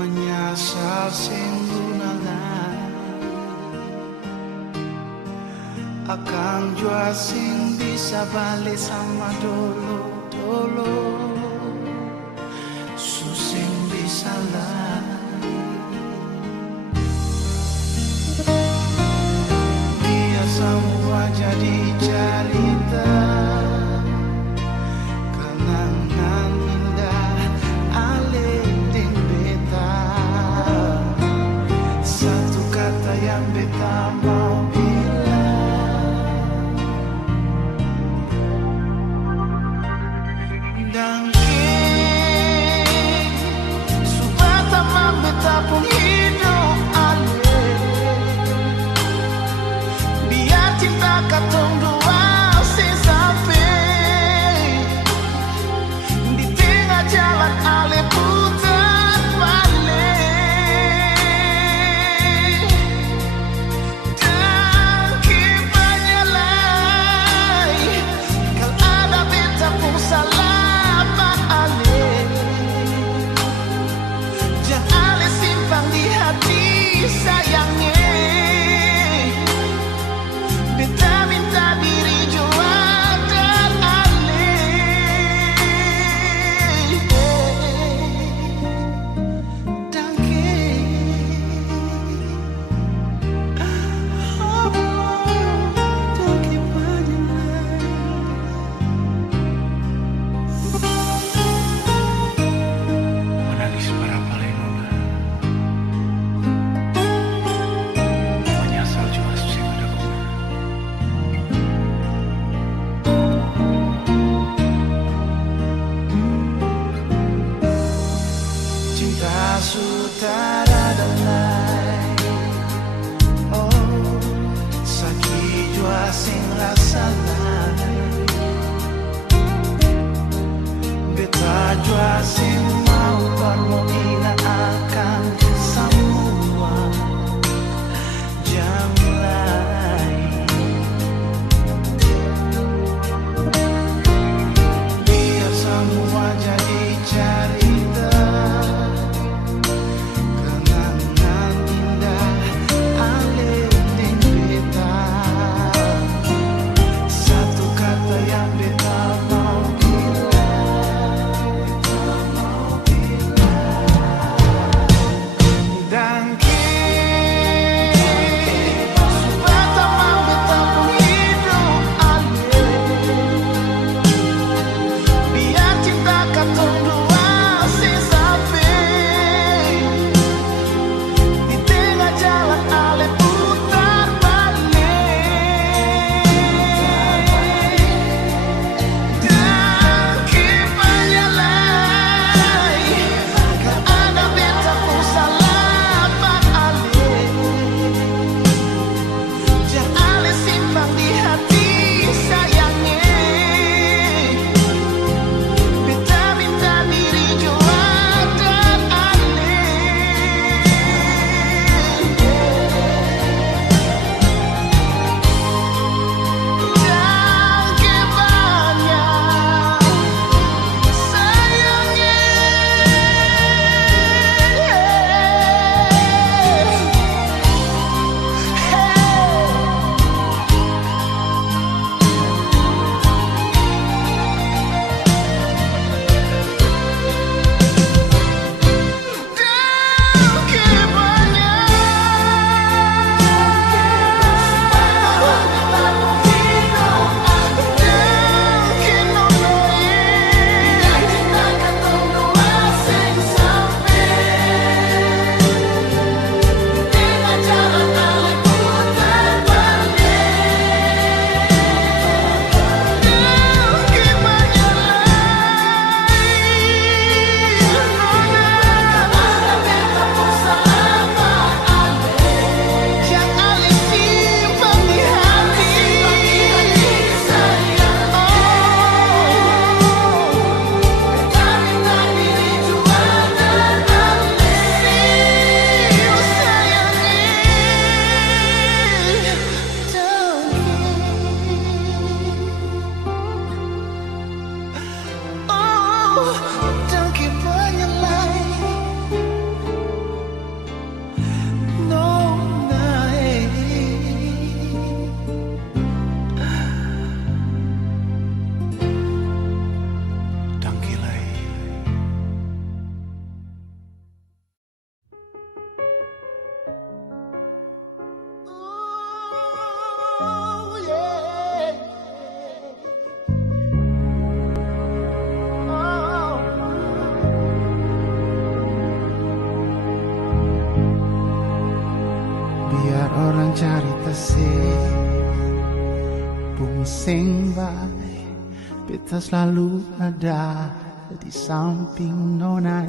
menyasar sing gunalan akan jua sing bisa balik sama dulu susing bisa lah dia semua jadi cerita kenangan indah alih ding beta satu kata yang beta mau dan sudah tamam beta pun hidup alih biar cinta katong dua sampai di tengah jalan alih putar balik dan kipanya lai kalau ada beta pun salah di hati sayangnya beta minta diri jua dan alih dan menangis berapa lama sutara dan lain oh sakit jua sing rasa lain beta jua sing mau bermoina akan semua jam lain biar semua jadi cerita yang beta mau bilang dengar orang cerita sih Bungsing bay beta selalu ada di samping nona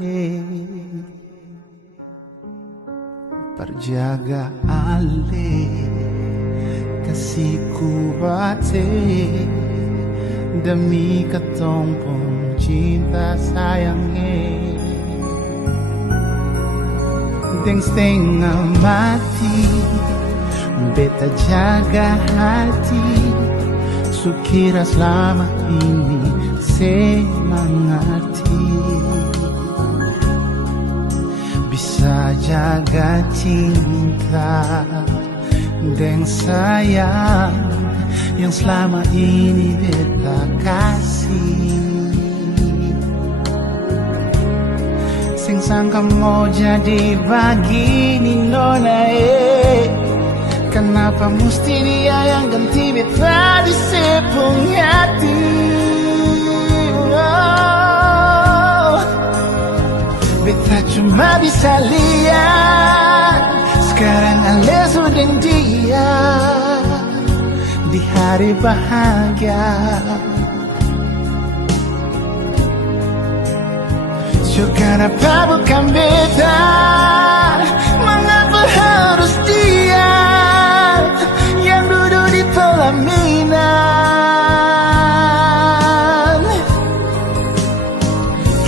Perjaga ale kasihku bate demi ketompong cinta sayangnya Deng setengah mati beta jaga hati Sukira selama ini semangati Bisa jaga cinta Deng sayang Yang selama ini beta kasih Sing sangka mau jadi begini nona Kenapa mesti dia yang ganti beta di sepung hati Beta cuma bisa lihat Sekarang ale sudah dia Di hari bahagia Kenapa bukan beta Mengapa harus dia Yang duduk di pelaminan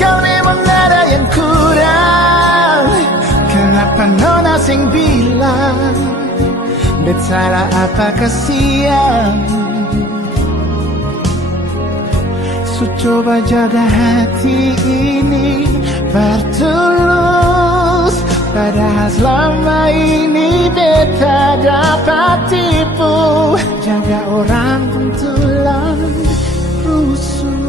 Kau memang ada yang kurang Kenapa nona sing bilang Bet salah apa kasihan So coba jaga hati ini bertulus Padahal selama ini beta dapat tipu Jaga orang pun tulang rusuk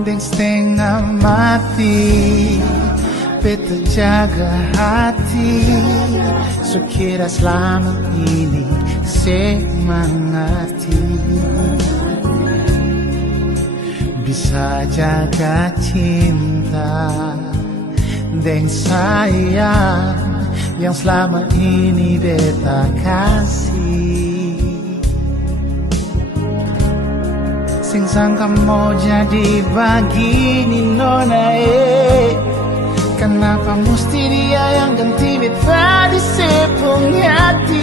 Deng setengah mati beta jaga hati Sukira selama ini semangati Bisa jaga cinta Deng sayang Yang selama ini beta kasih Sing sangka mau jadi begini nona Kenapa mesti dia yang ganti beta di sepung hati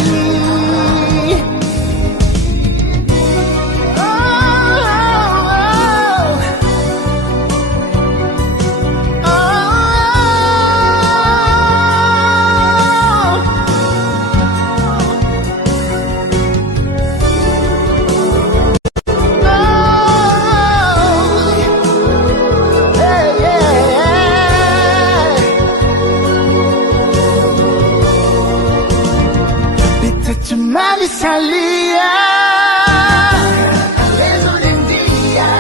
Cuma bisa lihat Besok dan dia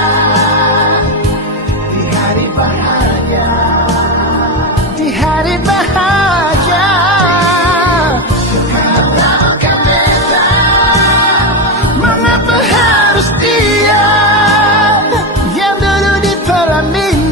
Di hari bahagia Di hari bahagia Kenapa bukan beta Mengapa harus dia Yang dulu di pelaminan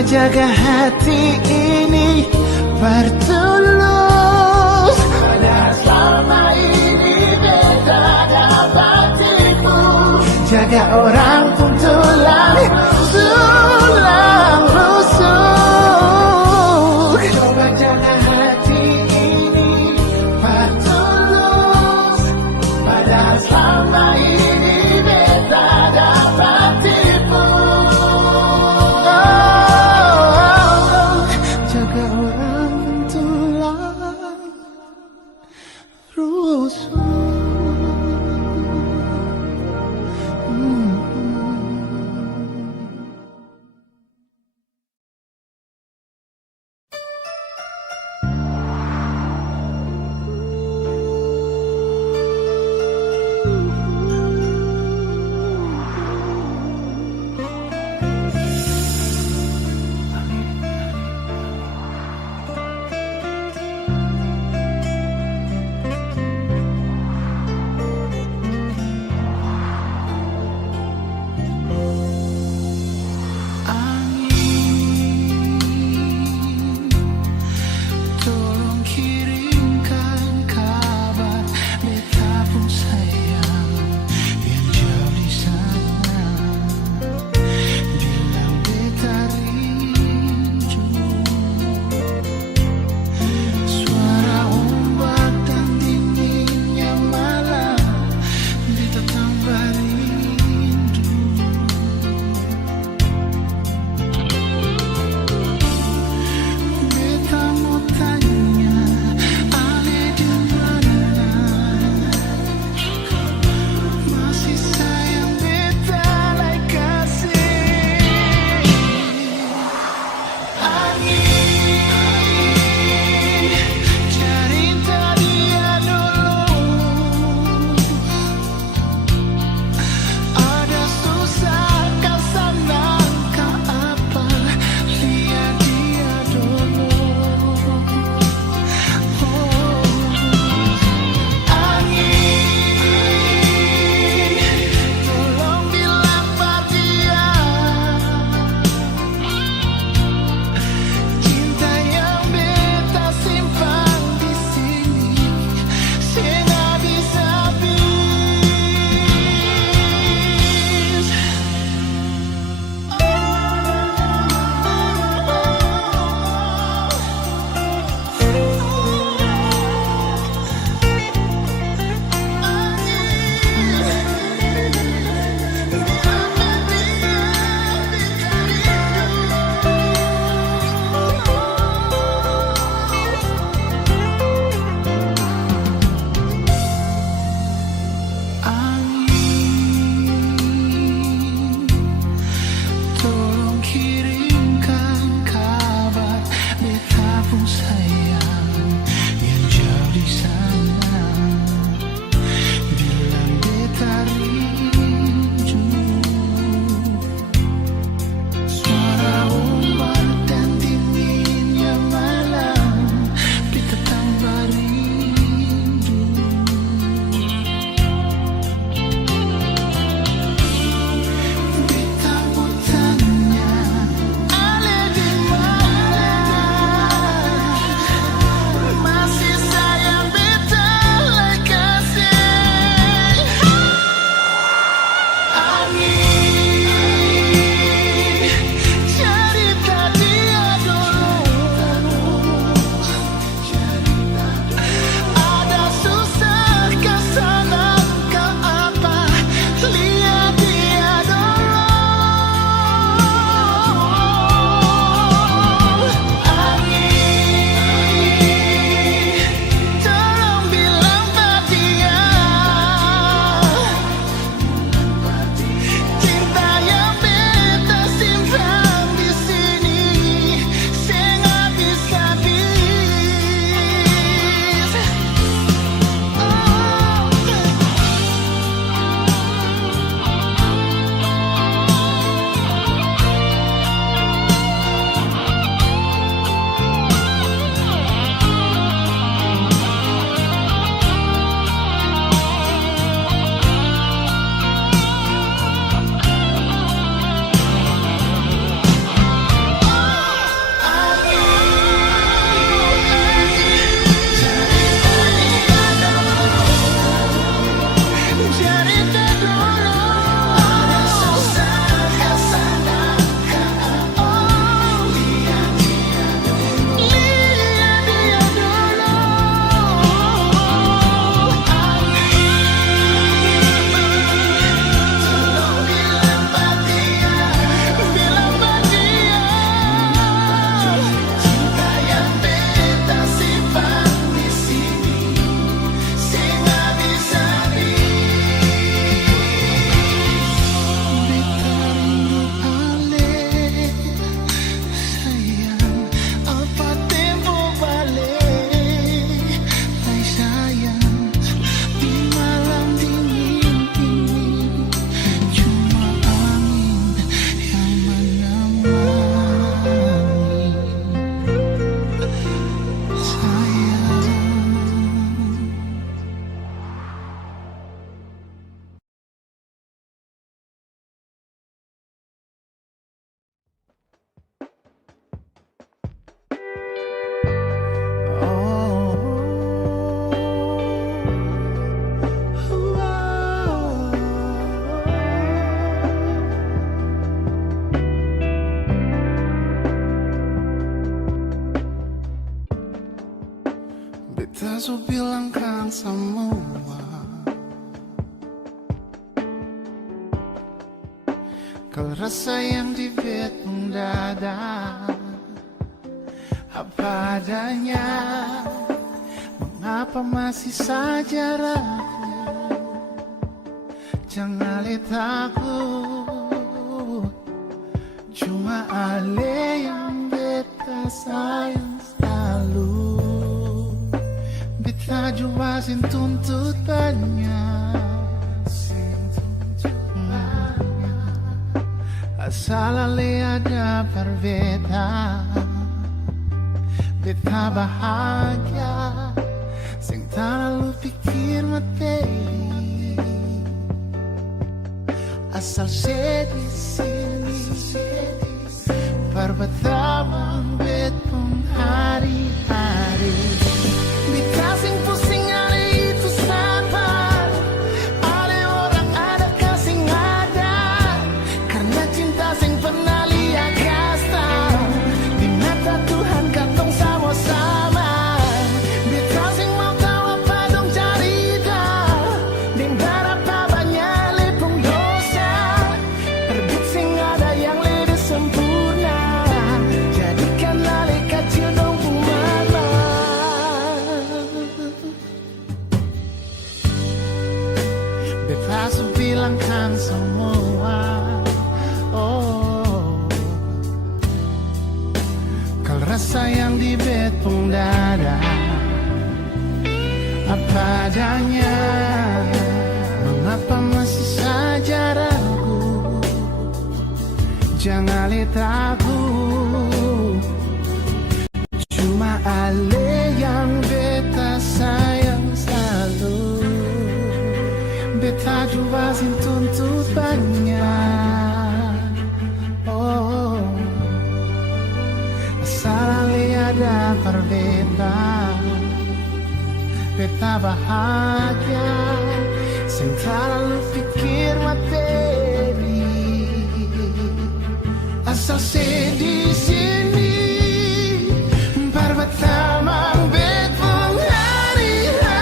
Jaga hati ini bertulus Padahal selama ini beta dapat tipu Jaga orang pun tulang rusuk Coba jaga hati ini bertulus Padahal selama ini beta dapat tipu rusuk su bilang kan semua, kalau rasa yang di betong dada apa adanya. Mengapa masih saja ragu? Jangan lihat aku, cuma Ale yang beta sayang selalu. Beta juasin tuntutannya, asal Ale ada perbedaan. Beta bahagia, sing terlalu pikir materi. Asal saya di sini, perbetawan bet pun hari-hari. Beta sing pusing hari itu sabar, ada orang ada kasih ada, karena cinta sing pernah lihat kasta. Di mata Tuhan kantong sama-sama. Beta sing mau tahu apa dong cerita, dan berapa banyak lepung dosa. Terbit sing ada yang lebih sempurna, jadikanlah le kecil dong mama. Beta su bilang kan semua, oh, kalau rasa yang di betong dada apa adanya. Mengapa masih saja ragu? Jangan lihat aku, cuma Ale yang beta sayang selalu. Beta juasin tuntutannya, oh, asal Ale ada perbedaan. Beta bahagia, sing terlalu pikir materi. Asal saya di sini, pertama betong hari-hari.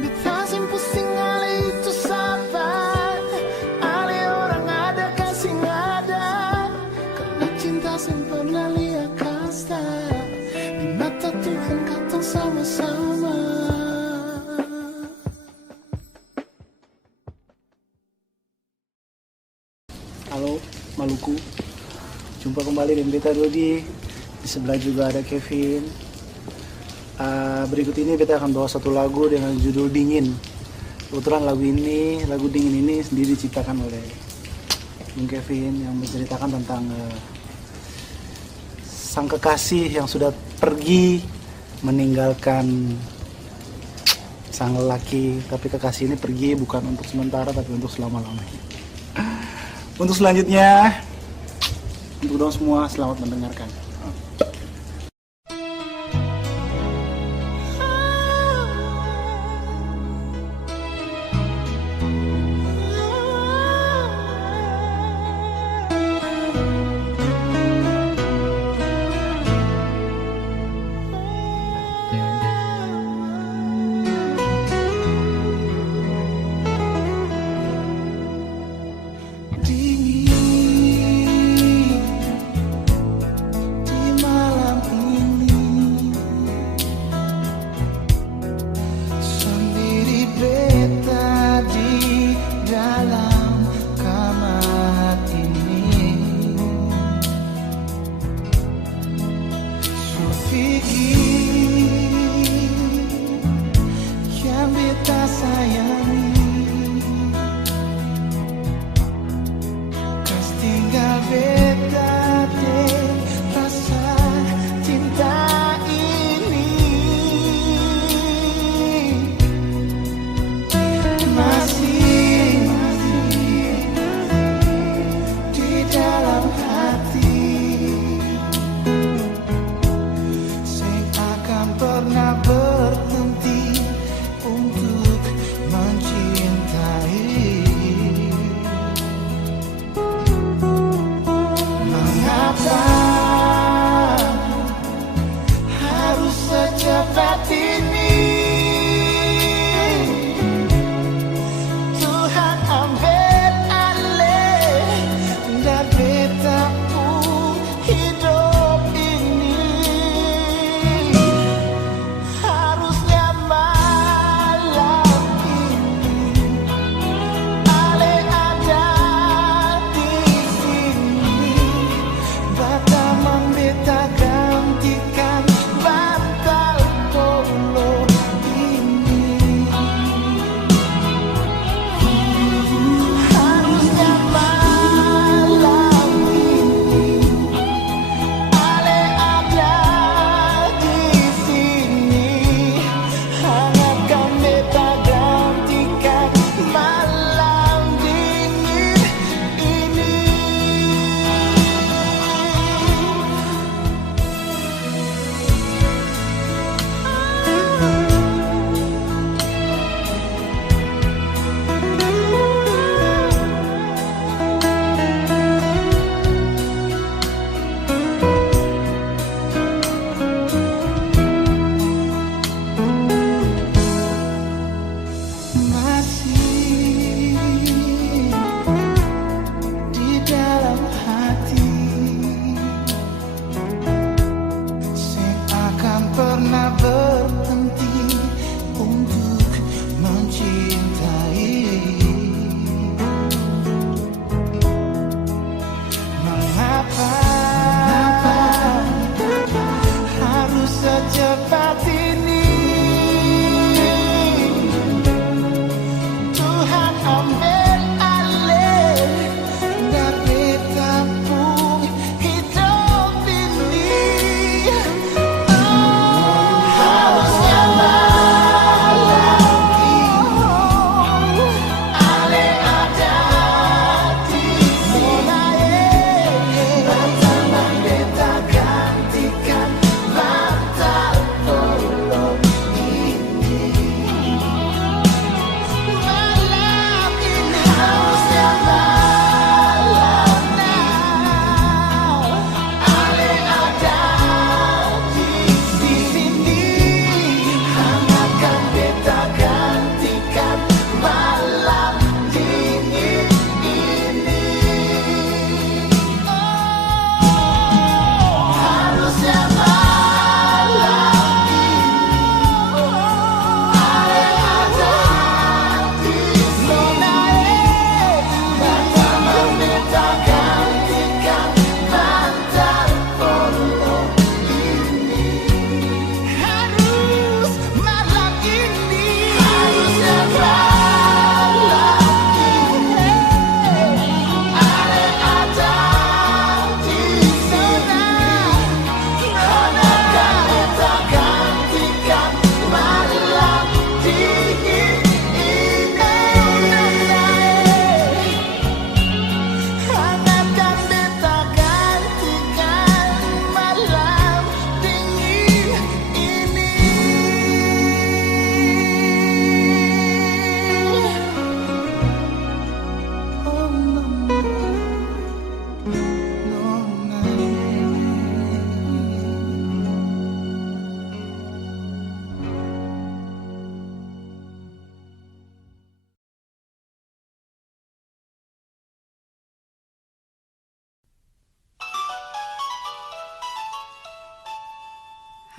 Beta sing pusing ale itu sabar, ale orang ada kasih ada, karena cinta sing pernah lihat kasta. Di mata Tuhan katong sama-sama. Halo Maluku, jumpa kembali dengan Beta Dodi. Di sebelah juga ada Kevin. Berikut ini Beta akan bawa satu lagu dengan judul Dingin. Kebetulan lagu Dingin ini sendiri diciptakan oleh Bung Kevin yang menceritakan tentang sang kekasih yang sudah pergi meninggalkan sang lelaki, tapi kekasih ini pergi bukan untuk sementara tapi untuk selama-lamanya. Untuk selanjutnya, untuk dong semua selamat mendengarkan.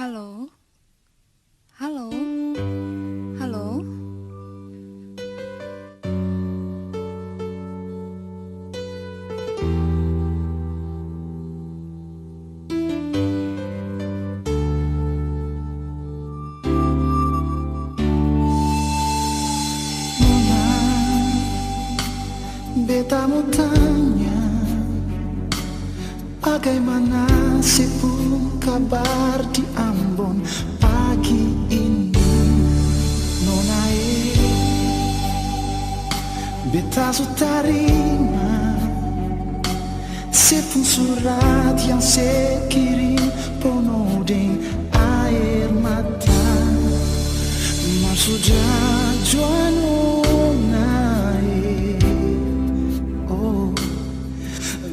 Halo? Halo? Halo? Beta mau tanya, bagaimana sepuluh kabar di Ambon pagi ini? Nona beta su tarima sepuluh surat yang saya kirim penuh dengan air mata. Sudah jual nona,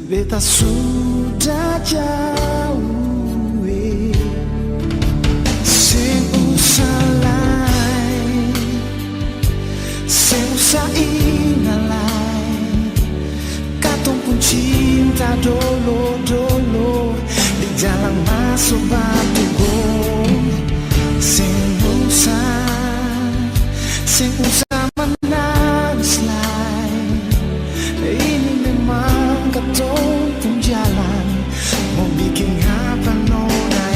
beta sudah jauh, sing usah lain, sing usah ingalai, katong pun cinta dolo-dolo di jalan masuk batu gong. Sing usah menangis lain, ini memang katong pun jalan, mau bikin apa nona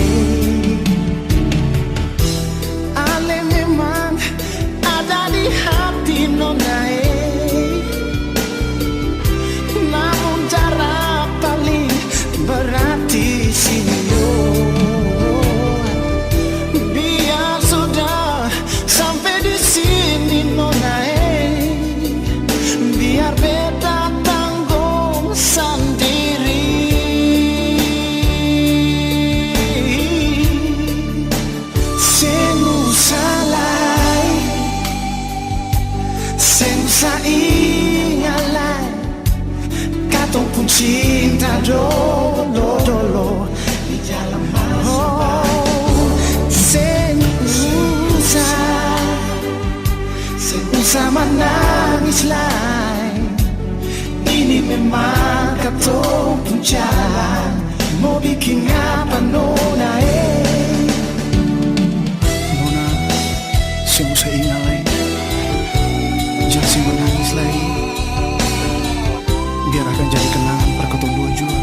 ale memang ada di hati nona namun jarak paling berat di sini yo. Biar sudah sampai di sini nona biar beta tanggung sendiri. Sing usah lai, sing usah ingalai, katong pun cinta dolo-dolo di jalan masuk. Sing usah menangis lain, ini memang katong pun jalan, mau bikin apa nona Nona, sing usah ingalai, jangan sing menangis lagi, biar akan jadi kenangan per katong dua jua.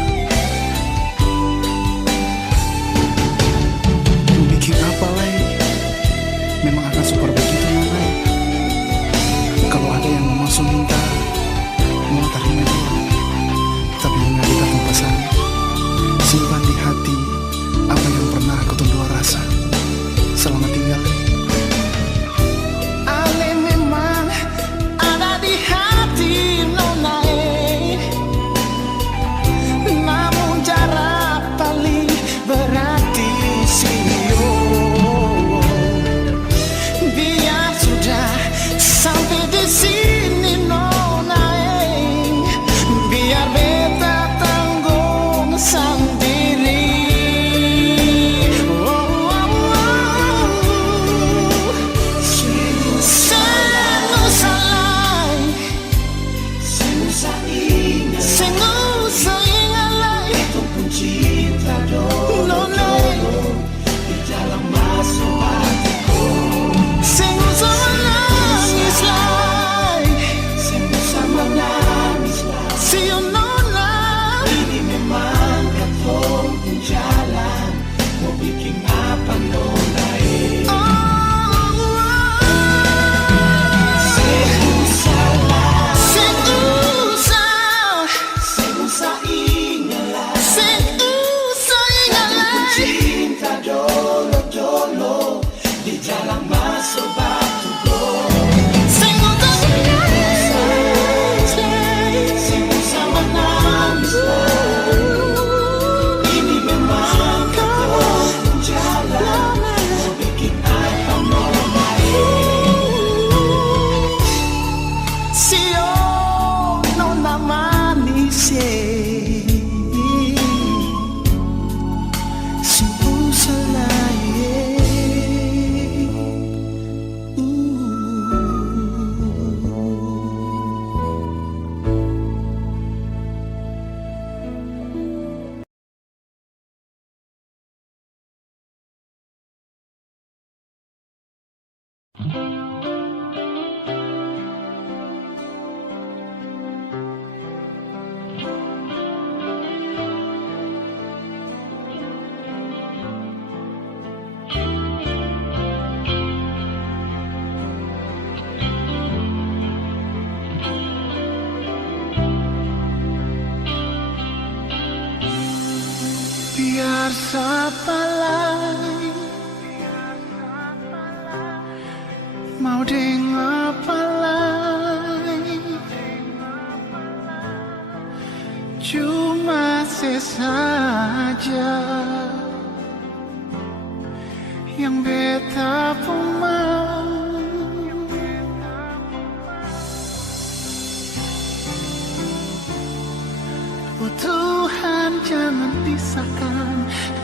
Mau bikin apa lagi, memang akan super begitu nona. Kalau ada yang mau masuk minta, mau terima dulu. Tapi ingat kita pesan, simpan di hati apa Biar siapa lagi mau dengar apa lagi, cuma sesaja yang beta pun mau. Oh Tuhan, jangan pisahkan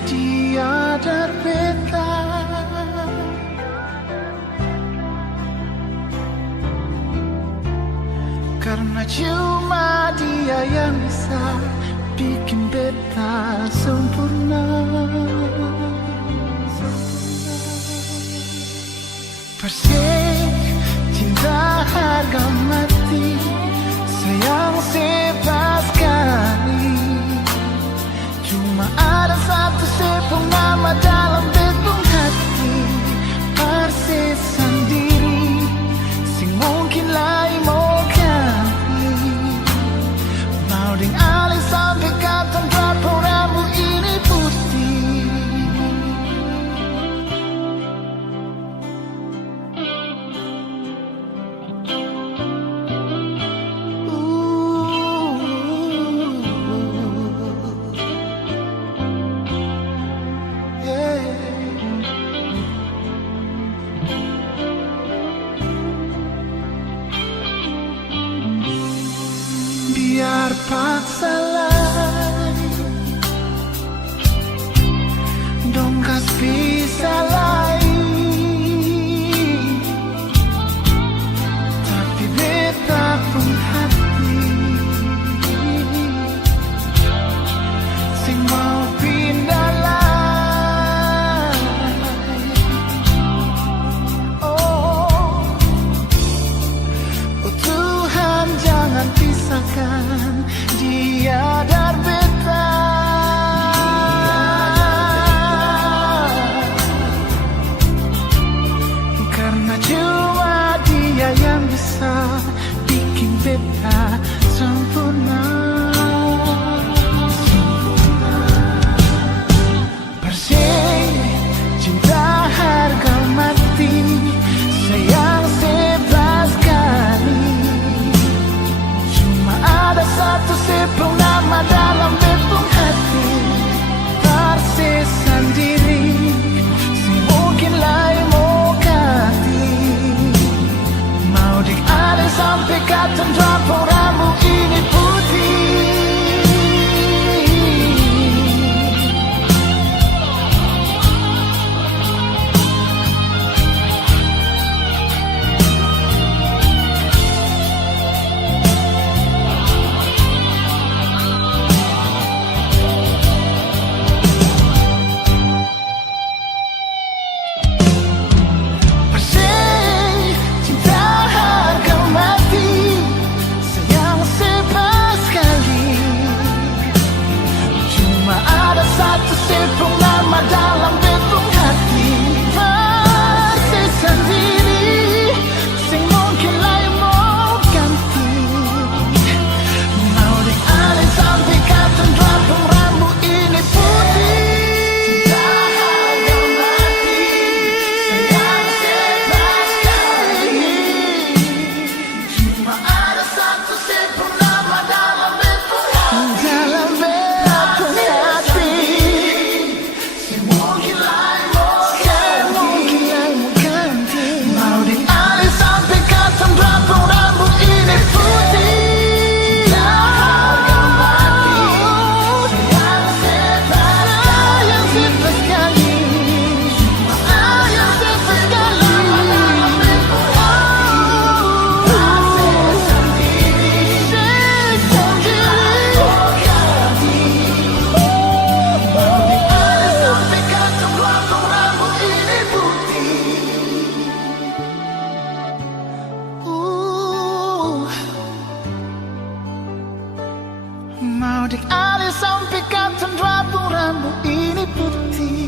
dia dari beta, karena cuma dia yang bisa bikin beta sempurna. Persik, cinta harga mati, sayang sebab sekali. Cuma ada satu sepung nama dalam betung hati, persis sendiri, sing mungkin lain mau ganti. Mau ding alih sampai kapan drapo rambut ini putih. Biar paksa lagi dong kas bisa lagi, tapi beta pun hati sing mau pindah lagi. Oh Tuhan, jangan pisahkan dia dari beta, karena cuma dia yang bisa bikin beta sempurna. Persik, cinta harga mati, sayang sebab sekali. Cuma ada satu sepung nama dalam betung hati, persis sendiri, sing mungkin lain mau ganti. Mau dialih sampai kapan drapo rambut ini putih. Mau dialih sampai kapan rambut ini putih.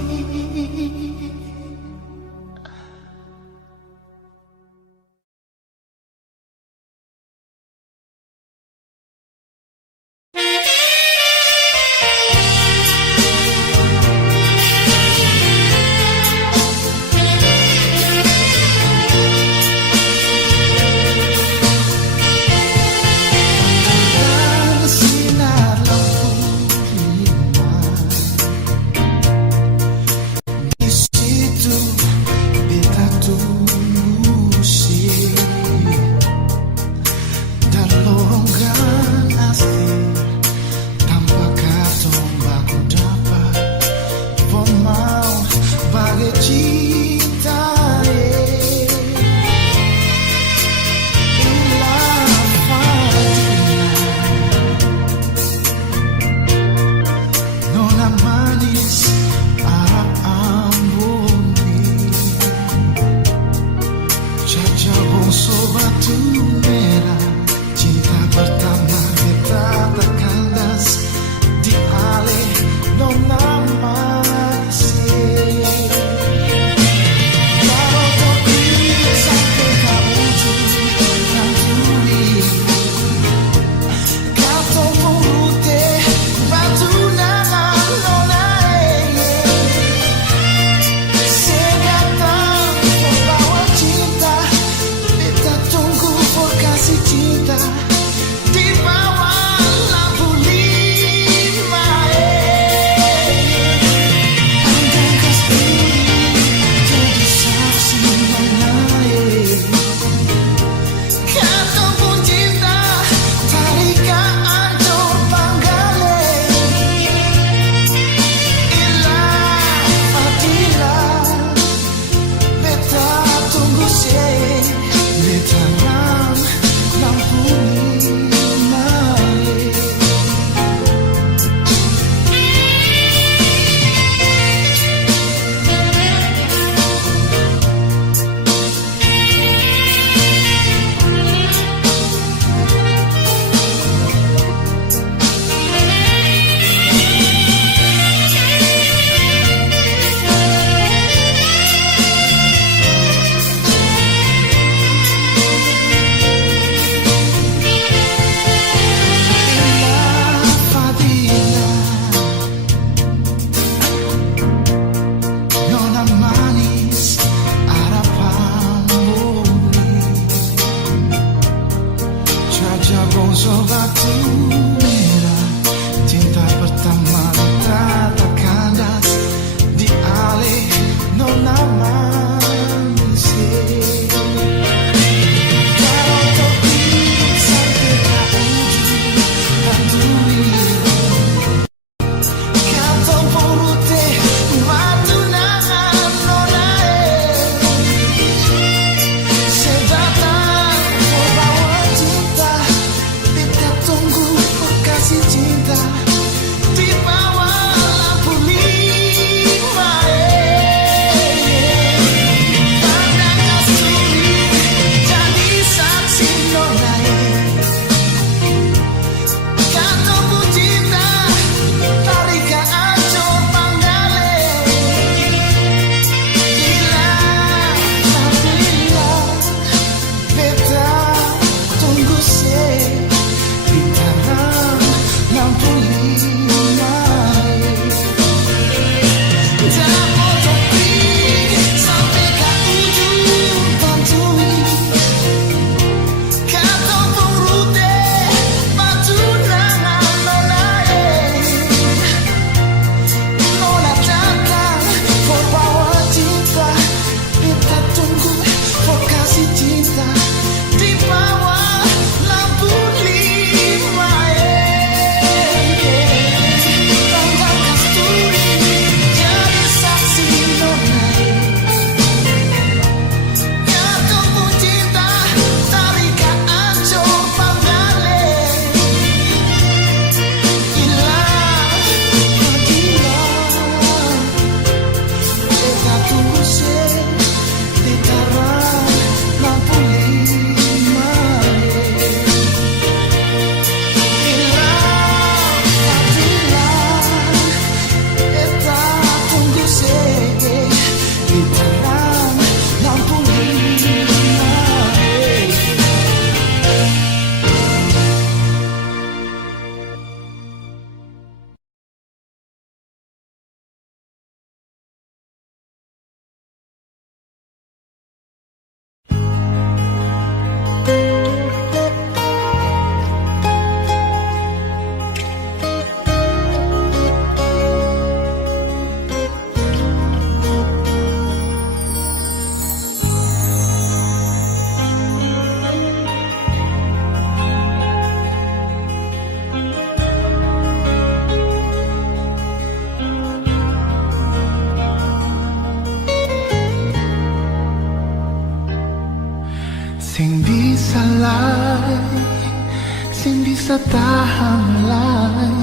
halang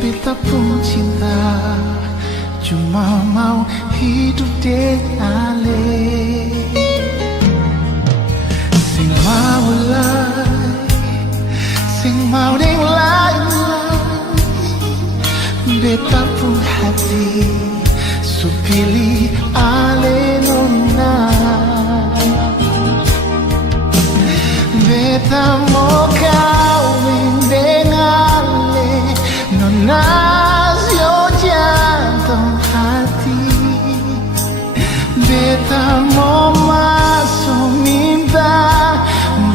beta pun cinta, cuma mau hidup dengan ale. Sing mau lai, sing mau deng lai, beta pun hati su pilih ale nona. Beta mau kawin dengan le nona, yo jantung hati. Beta mau masuk minta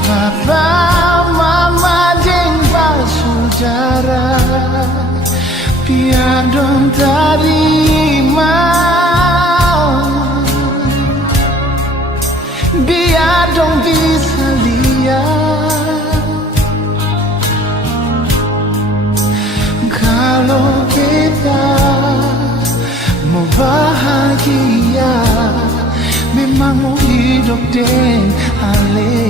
papa mama jeng saudara, biar dong terima, biar dong bisa lihat kalau kita mau bahagia, memang mau hidup dengan ale.